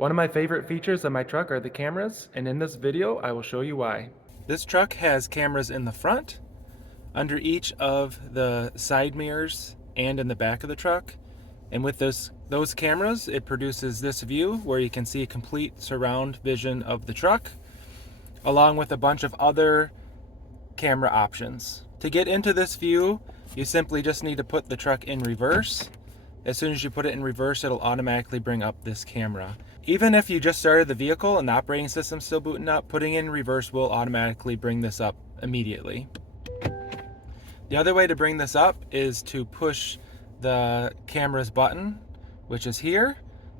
One of my favorite features of my truck are the cameras, and in this video I will show you why. This truck has cameras in the front, under each of the side mirrors, and in the back of the truck. And with those cameras, it produces this view where you can see a complete surround vision of the truck, along with a bunch of other camera options. To get into this view, you simply just need to put the truck in reverse. As soon as you put it in reverse, it'll automatically bring up this camera. Even if you just started the vehicle and the operating system's still booting up, putting in reverse will automatically bring this up immediately. The other way to bring this up is to push the camera's button, which is here.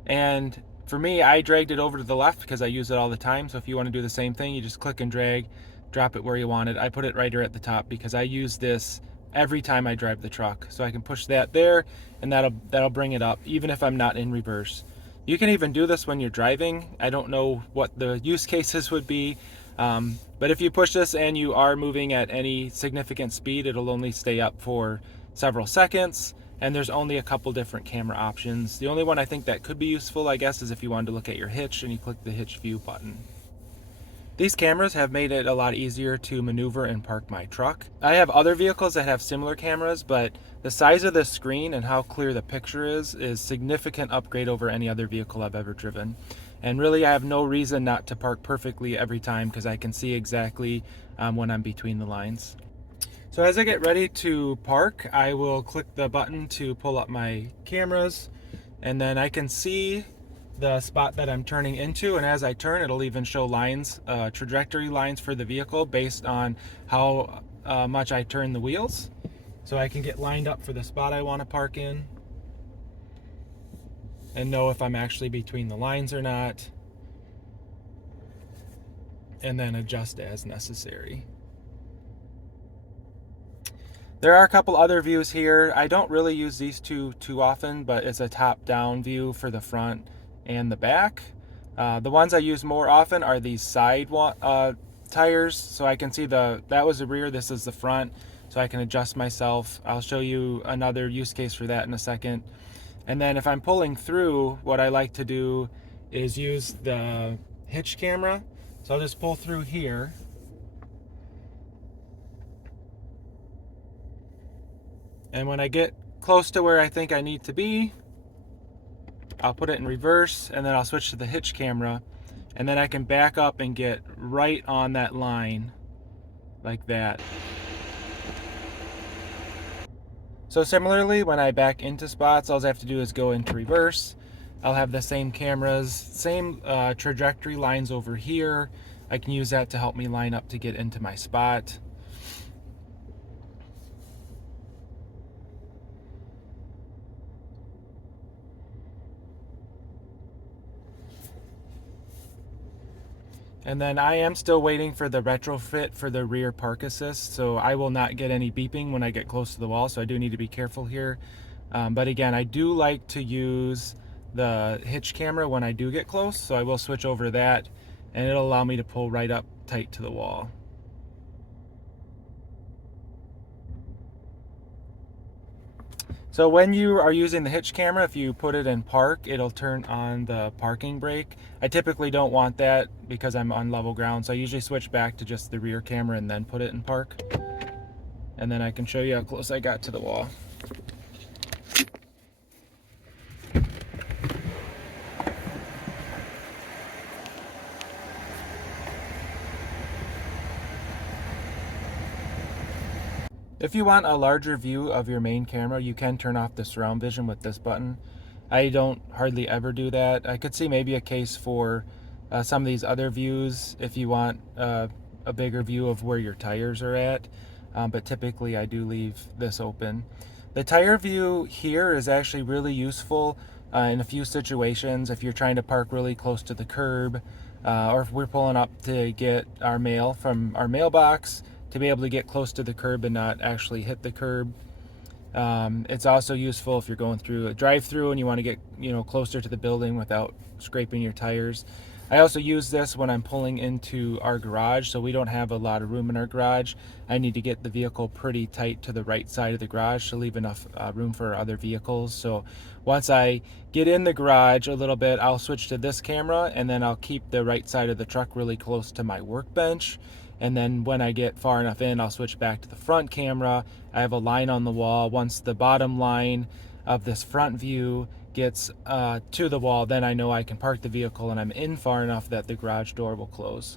And for me, I dragged it over to the left because I use it all the time. So if you want to do the same thing, you just click and drag, drop it where you want it. I put it right here at the top because I use this every time I drive the truck. So I can push that there and that'll bring it up even if I'm not in reverse. You can even do this when you're driving. I don't know what the use cases would be, but if you push this and you are moving at any significant speed, it'll only stay up for several seconds, and there's only a couple different camera options. The only one I think that could be useful, I guess, is if you wanted to look at your hitch and you click the hitch view button. These cameras have made it a lot easier to maneuver and park my truck. I have other vehicles that have similar cameras, but the size of the screen and how clear the picture is significant upgrade over any other vehicle I've ever driven. And really, I have no reason not to park perfectly every time because I can see exactly when I'm between the lines. So as I get ready to park, I will click the button to pull up my cameras, and then I can see the spot that I'm turning into, and as I turn, it'll even show lines, trajectory lines for the vehicle based on how much I turn the wheels. So I can get lined up for the spot I want to park in and know if I'm actually between the lines or not, and then adjust as necessary. There are a couple other views here. I don't really use these two too often, but it's a top-down view for the front and the back. The ones I use more often are these side tires, so I can see that was the rear, this is the front, so I can adjust myself. I'll show you another use case for that in a second. And then if I'm pulling through, what I like to do is use the hitch camera. So I'll just pull through here. And when I get close to where I think I need to be, I'll put it in reverse, and then I'll switch to the hitch camera, and then I can back up and get right on that line like that. So similarly, when I back into spots, all I have to do is go into reverse. I'll have the same cameras, same trajectory lines over here. I can use that to help me line up to get into my spot. And then I am still waiting for the retrofit for the rear park assist, so I will not get any beeping when I get close to the wall, so I do need to be careful here. But again, I do like to use the hitch camera when I do get close, so I will switch over to that, and it'll allow me to pull right up tight to the wall. So when you are using the hitch camera, if you put it in park, it'll turn on the parking brake. I typically don't want that because I'm on level ground, so I usually switch back to just the rear camera and then put it in park. And then I can show you how close I got to the wall. If you want a larger view of your main camera, you can turn off the surround vision with this button. I don't hardly ever do that. I could see maybe a case for some of these other views if you want a bigger view of where your tires are at, but typically I do leave this open. The tire view here is actually really useful in a few situations. If you're trying to park really close to the curb, or if we're pulling up to get our mail from our mailbox, to be able to get close to the curb and not actually hit the curb. It's also useful if you're going through a drive-through and you want to get closer to the building without scraping your tires. I also use this when I'm pulling into our garage, so we don't have a lot of room in our garage. I need to get the vehicle pretty tight to the right side of the garage to leave enough room for other vehicles. So once I get in the garage a little bit, I'll switch to this camera, and then I'll keep the right side of the truck really close to my workbench. And then when I get far enough in, I'll switch back to the front camera. I have a line on the wall. Once the bottom line of this front view gets to the wall, then I know I can park the vehicle and I'm in far enough that the garage door will close.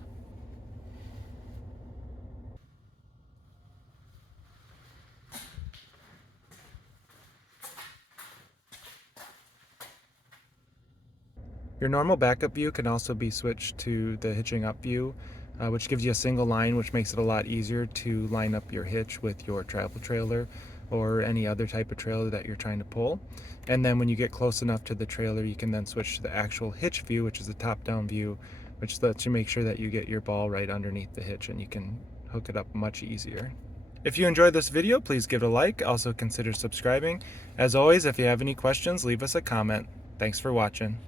Your normal backup view can also be switched to the hitching up view, which gives you a single line, which makes it a lot easier to line up your hitch with your travel trailer or any other type of trailer that you're trying to pull. And then when you get close enough to the trailer, you can then switch to the actual hitch view, which is a top-down view, which lets you make sure that you get your ball right underneath the hitch and you can hook it up much easier. If you enjoyed this video, please give it a like. Also consider subscribing. As always, if you have any questions, leave us a comment. Thanks for watching.